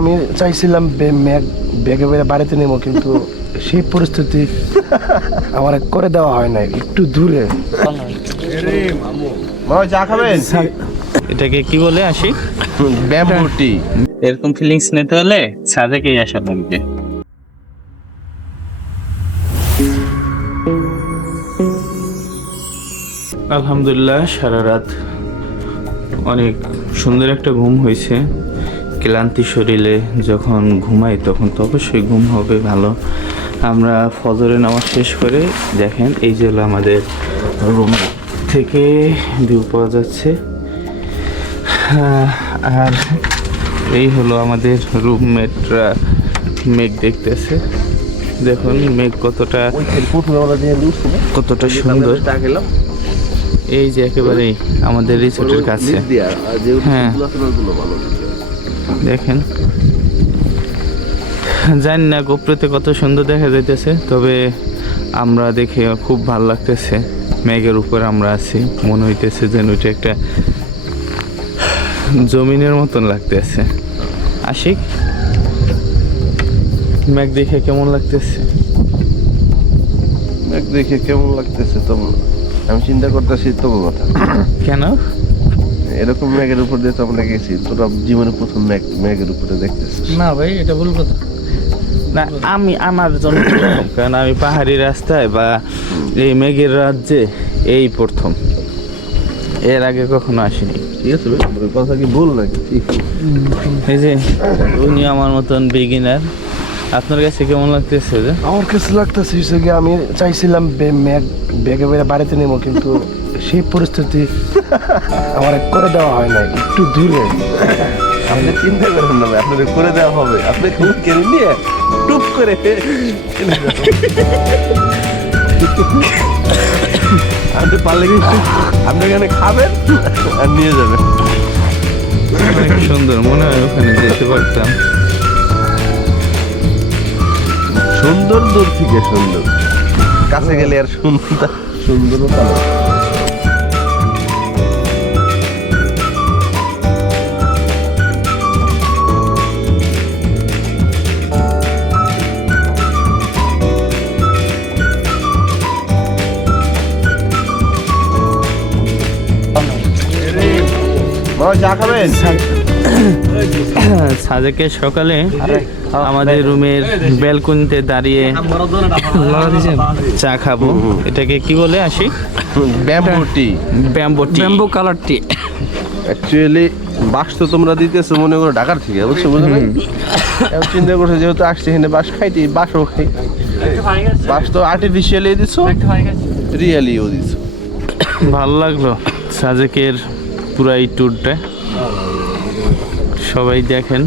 আমি চাইছিলাম ব্যাগে বেড়ে বাড়িতে নেবো, কিন্তু সেই পরিস্থিতি আমার করে দেওয়া হয় না, একটু দূরে। চা খাবেন? এটাকে কি বলে আসি? ব্যাম্বু টি। এরকম ফিলিংস নিতে হলে সাজেকেই আসা লাগবে। আলহামদুলিল্লাহ, সারা রাত অনেক সুন্দর একটা ঘুম হয়েছে। ক্লান্তি শরীরে যখন ঘুমাই তখন তো অবশ্যই ঘুম হবে ভালো। আমরা ফজরে নামাজ শেষ করে দেখেন এই যে হলো আমাদের রুম থেকে ভিউ পাওয়া যাচ্ছে, আর এই হলো আমাদের রুমমেটরা মেঘ দেখতেছে। দেখুন মেঘ কতটা সুন্দর। এই যে একেবারেই আমাদের রিসোর্টের কাছে, হ্যাঁ দেখেন, জানি না গোপ্রতে কত সুন্দর দেখা যাইতেছে, তবে আমরা দেখে খুব ভালো লাগতেছে। মেঘের উপর আমরা আছি, মনে হইতেছে যেন ওইটা একটা জমিনের মতন লাগতেছে। আশিক, মেঘ দেখে কেমন লাগতেছে? মেঘ দেখে কেমন লাগতেছে? তো আমি চিন্তা করতেছি তোমার কথা। কেন? এরকম মেঘের উপর দিয়ে তো আমরা গেছি, তোরা জীবনে প্রথম মেঘের উপরে দেখতেছিস। না ভাই, এটা ভুল কথা। না, আমার জন্য প্রথম, কারণ আমি পাহাড়ি রাস্তায় বা এই মেঘের রাজ্যে এই প্রথম, এর আগে কখনো আসিনি। ঠিক আছে, কথা কি ভুল নাকি? এই যে উনি আমার মতন বিগিনার, আপনার কাছে কেমন লাগতেছে? যে আমার কাছে লাগতেছে আমি চাইছিলাম ব্যাগে বেড়ে বাড়িতে নেবো, কিন্তু সেই পরিস্থিতি আমার করে দেওয়া হয় না, একটু দূরে। আপনি চিন্তা করেন না, আপনার করে দেওয়া হবে। আপনি কিনে নিয়ে টুপ করে আপনি পারলে কিন্তু আপনি এখানে খাবেন আর নিয়ে যাবেন। অনেক সুন্দর, মনে হয় ওখানে যেতে পারতাম। সুন্দর দূর থেকে সুন্দর, কাছে গেলে আর সুন্দরতা না। চা খাবেন? সাজেকে সকালে আমাদের রুমের ব্যালকনিতে দাঁড়িয়ে চা খাবো। এটাকে কি বলে আসি? Bamboo tea. Bamboo colour tea. Actually বাস তো তোমরা দিতেছো মনে করো ঢাকার থেকে, বুঝছো? বুঝো না? এখন চিন্তা করছো যেহেতু আসছে এখানে বাস খাইতে, বাসও খাই। বাস তো আর্টিফিশিয়ালি দিছো, রিয়েলিও দিছো। ভালো লাগলো সাজেকের পুরাই ট্যুরটা। সবাই দেখেন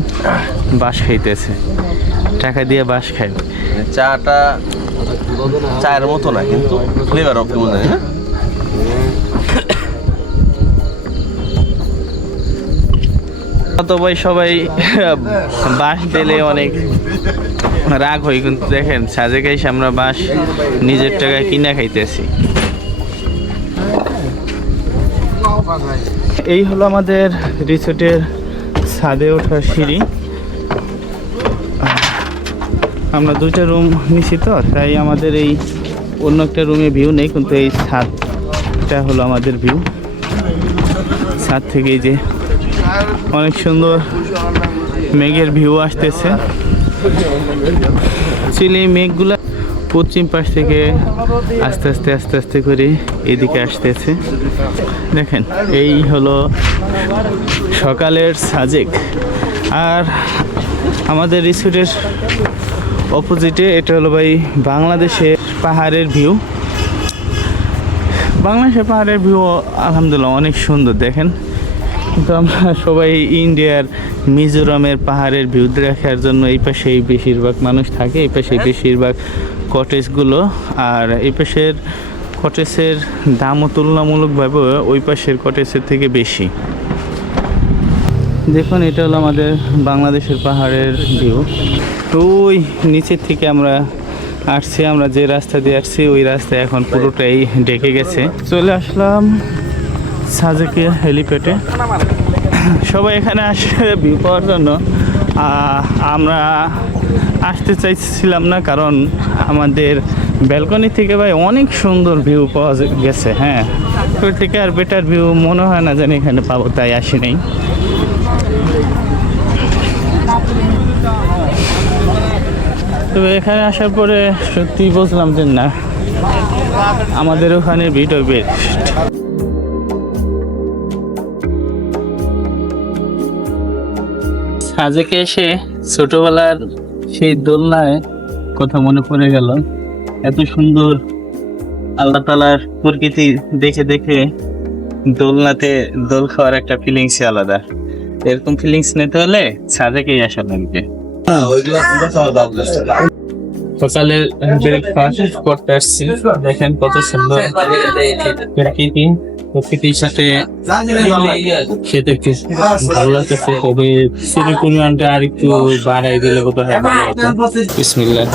বাস খাইতেছে, টাকা দিয়ে বাস খায়। চাটা চায়ের মতো না, কিন্তু ফ্লেভার অফ কেমন জানি না। তো ভাই সবাই বাস দিলে অনেক রাগ হয়, কিন্তু দেখেন সাজেকে এসে আমরা বাস নিজের টাকায় কিনা খাইতেছি। এই হলো আমাদের রিসোর্টের ছাদে ওঠার সিঁড়ি। আমরা দুইটা রুম নিছি, তো তাই আমাদের এই অন্য একটা রুমে ভিউ নেই, কিন্তু এই ছাদটা হলো আমাদের ভিউ। ছাদ থেকে এই যে অনেক সুন্দর মেঘের ভিউ আসতেছে। চিলি মেঘগুলা পশ্চিম পাশ থেকে আস্তে আস্তে আস্তে আস্তে করে এদিকে আসতেছে। দেখেন এই হলো সকালের সাজেক। আর আমাদের রিসোর্টের অপোজিটে এটা হলো ভাই বাংলাদেশের পাহাড়ের ভিউ। বাংলাদেশের পাহাড়ের ভিউ আলহামদুলিল্লাহ অনেক সুন্দর, দেখেন। কিন্তু আমরা সবাই ইন্ডিয়ার মিজোরামের পাহাড়ের ভিউ দেখার জন্য এই পাশেই বেশিরভাগ মানুষ থাকে, এই পাশে বেশিরভাগ কটেজগুলো। আর এই পাশের কটেজের দামও তুলনামূলকভাবে ওই পাশের কটেজের থেকে বেশি। দেখুন এটা হলো আমাদের বাংলাদেশের পাহাড়ের ভিউ। তো ওই নিচের থেকে আমরা আসছি, আমরা যে রাস্তা দিয়ে আসছি ওই রাস্তায় এখন পুরোটাই ঢেকে গেছে। চলে আসলাম সাজেকের হেলিপ্যাডে। সবাই এখানে আসে ভিউ পাওয়ার জন্য, আমরা আসতে চাইছিলাম না, কারণ আমাদের ব্যালকনি থেকে ভাই অনেক সুন্দর ভিউ পাওয়া গেছে। হ্যাঁ, তো থেকে আর বেটার ভিউ মনে হয় না জানি এখানে পাবো, তাই আসি নাই। তবে এখানে আসার পরে সত্যি বুঝলাম যে না, আমাদের ওখানে ভিডিও বেস্ট। সাজেকে এসে ছোটবেলার সেই দোলনায় কথা মনে পড়ে গেল। এত সুন্দর আল্লাহ তাআলার প্রকৃতি দেখে দেখে দোলনাতে দোল খাওয়ার একটা ফিলিংসই আলাদা। এরকম ফিলিংস নিতে হলে সাজেকেই আসা লাগবে। সকালে ব্রেকফাস্ট করতে আসছি, দেখেন কত সুন্দর প্রকৃতি। প্রকৃতির সাথে খেতে একটু ভালো লাগতেছে। তবে চিনি পরিমাণটা আর একটু বাড়াই দিলে কত হয়। বিসমিল্লাহ।